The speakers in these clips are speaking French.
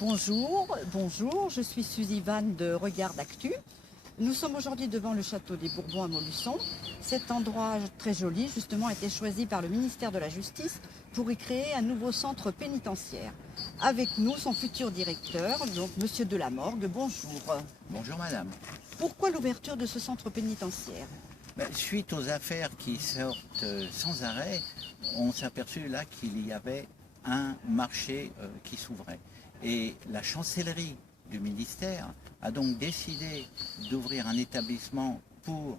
Bonjour, je suis Suzy Vannes de Regard d'Actu. Nous sommes aujourd'hui devant le château des Bourbons à Montluçon. Cet endroit très joli, justement, a été choisi par le ministère de la Justice pour y créer un nouveau centre pénitentiaire. Avec nous, son futur directeur, donc Monsieur Delamorgue. Bonjour. Bonjour madame. Pourquoi l'ouverture de ce centre pénitentiaire? Suite aux affaires qui sortent sans arrêt, on s'est aperçu là qu'il y avait un marché qui s'ouvrait. Et la chancellerie du ministère a donc décidé d'ouvrir un établissement pour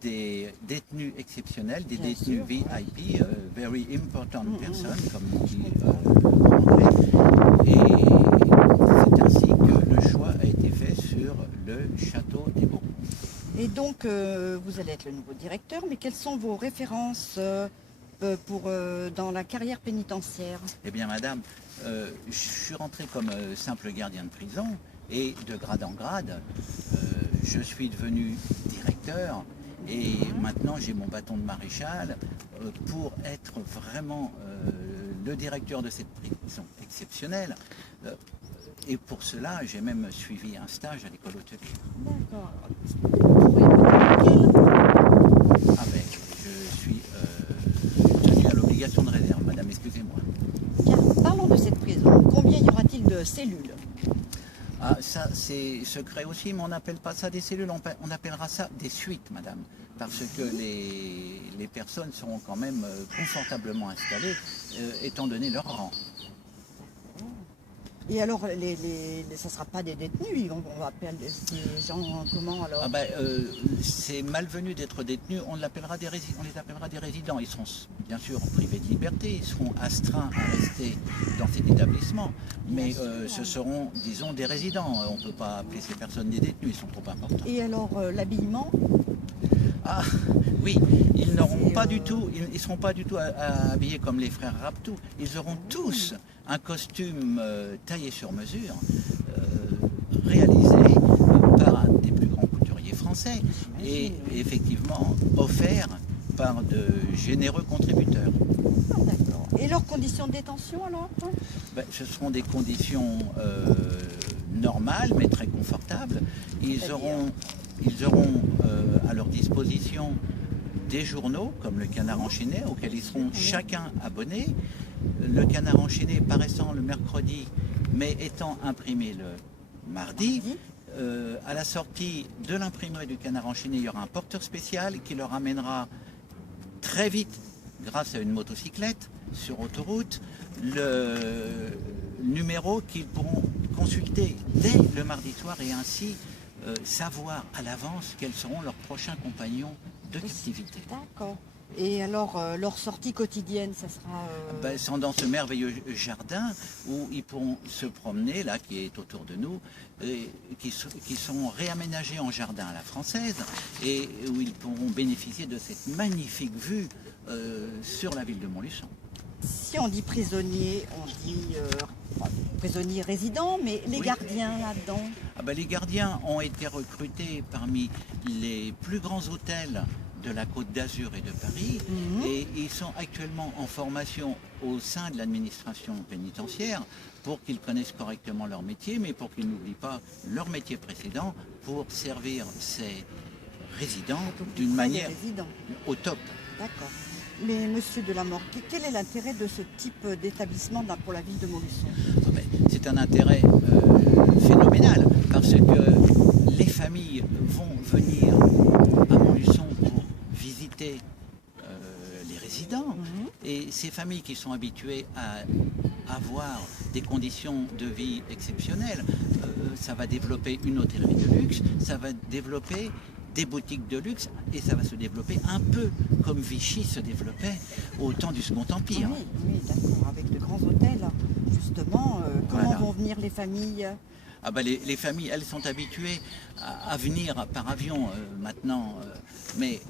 des détenus exceptionnels, des détenus VIP, Very Important Person, comme on dit en anglais. Et c'est ainsi que le choix a été fait sur le château des Bourbons. Et donc, vous allez être le nouveau directeur, mais quelles sont vos références dans la carrière pénitentiaire? Eh bien, madame, je suis rentré comme simple gardien de prison et de grade en grade, je suis devenu directeur et maintenant j'ai mon bâton de maréchal pour être vraiment le directeur de cette prison exceptionnelle. Et pour cela, j'ai même suivi un stage à l'école hôtelière. D'accord. Vous pouvez me dire lequel? Ah ben, je suis tenu à l'obligation de réserve, madame, excusez-moi. Bien, parlons de cette prison. Combien y aura-t-il de cellules? Ah, ça c'est secret aussi, mais on n'appelle pas ça des cellules, on appellera ça des suites, madame. Parce que les personnes seront quand même confortablement installées, étant donné leur rang. Et alors, ça ne sera pas des détenus, on va appeler des gens comment alors? Ah ben, c'est malvenu d'être détenus, on les appellera des résidents. Ils seront bien sûr privés de liberté, ils seront astreints à rester dans cet établissement, mais ce seront, disons, des résidents. On ne peut pas appeler ces personnes des détenus, ils sont trop importants. Et alors, l'habillement? Ah oui, ils n'auront pas du tout, ils seront pas du tout habillés comme les frères Raptou. Ils auront tous un costume taillé sur mesure, réalisé par un des plus grands couturiers français et effectivement offert par de généreux contributeurs. Ah, d'accord. Et leurs conditions de détention alors? Ce seront des conditions normales mais très confortables. Ils auront à leur disposition des journaux comme le Canard enchaîné auxquels ils seront chacun abonnés. Le Canard enchaîné paraissant le mercredi mais étant imprimé le mardi. À la sortie de l'imprimerie du Canard enchaîné, il y aura un porteur spécial qui leur amènera très vite, grâce à une motocyclette sur autoroute, le numéro qu'ils pourront consulter dès le mardi soir et ainsi savoir à l'avance quels seront leurs prochains compagnons de captivité. D'accord. Et alors, leur sortie quotidienne, ça sera... sont dans ce merveilleux jardin où ils pourront se promener, là, qui est autour de nous, et qui sont réaménagés en jardin à la française, et où ils pourront bénéficier de cette magnifique vue sur la ville de Montluçon. Si on dit prisonnier, on dit prisonnier résident, mais les gardiens là-dedans? Les gardiens ont été recrutés parmi les plus grands hôtels de la Côte d'Azur et de Paris, et ils sont actuellement en formation au sein de l'administration pénitentiaire pour qu'ils connaissent correctement leur métier, mais pour qu'ils n'oublient pas leur métier précédent pour servir ces résidents d'une manière au top. D'accord. Mais Monsieur Delamorgue, quel est l'intérêt de ce type d'établissement pour la ville de Montluçon? C'est un intérêt phénoménal parce que les familles vont venir à Montluçon pour visiter les résidents et ces familles qui sont habituées à avoir des conditions de vie exceptionnelles, ça va développer une hôtellerie de luxe, ça va développer des boutiques de luxe et ça va se développer un peu comme Vichy se développait au temps du Second Empire. Oui, d'accord, avec de grands hôtels. Justement, comment vont venir les familles? Les familles, elles sont habituées à venir par avion maintenant, mais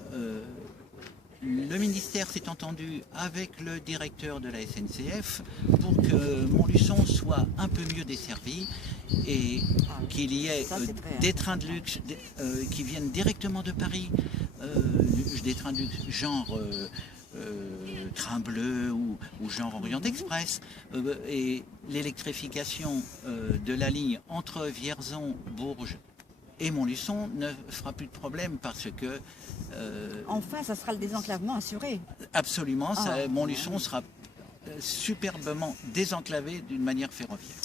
le ministère s'est entendu avec le directeur de la SNCF pour que Montluçon soit un peu mieux desservi et qu'il y ait des trains de luxe qui viennent directement de Paris, des trains de luxe genre Train Bleu ou genre Orient Express. Et l'électrification de la ligne entre Vierzon, Bourges et Montluçon ne fera plus de problème parce que... Enfin, ça sera le désenclavement assuré. Absolument, Montluçon sera superbement désenclavé d'une manière ferroviaire.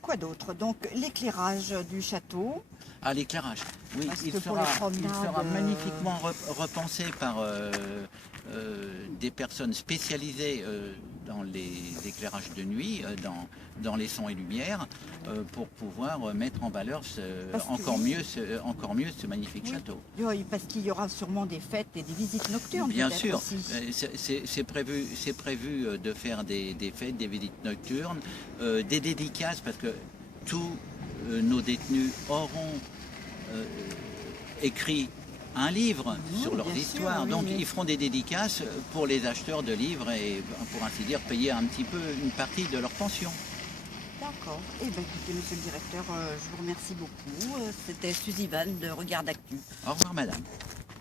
Quoi d'autre? Donc l'éclairage du château. Ah, l'éclairage. Oui, il sera magnifiquement repensé par des personnes spécialisées dans les éclairages de nuit, dans les sons et lumières, pour pouvoir mettre en valeur encore mieux ce magnifique château. Oui, parce qu'il y aura sûrement des fêtes et des visites nocturnes. Bien sûr, aussi. c'est prévu de faire des fêtes, des visites nocturnes, des dédicaces, parce que tous nos détenus auront écrit un livre sur leurs histoires. Donc ils feront des dédicaces pour les acheteurs de livres et, pour ainsi dire, payer un petit peu une partie de leur pension. D'accord. Eh bien, écoutez, monsieur le directeur, je vous remercie beaucoup. C'était Suzy Vannes de Regard d'Actu. Au revoir, madame.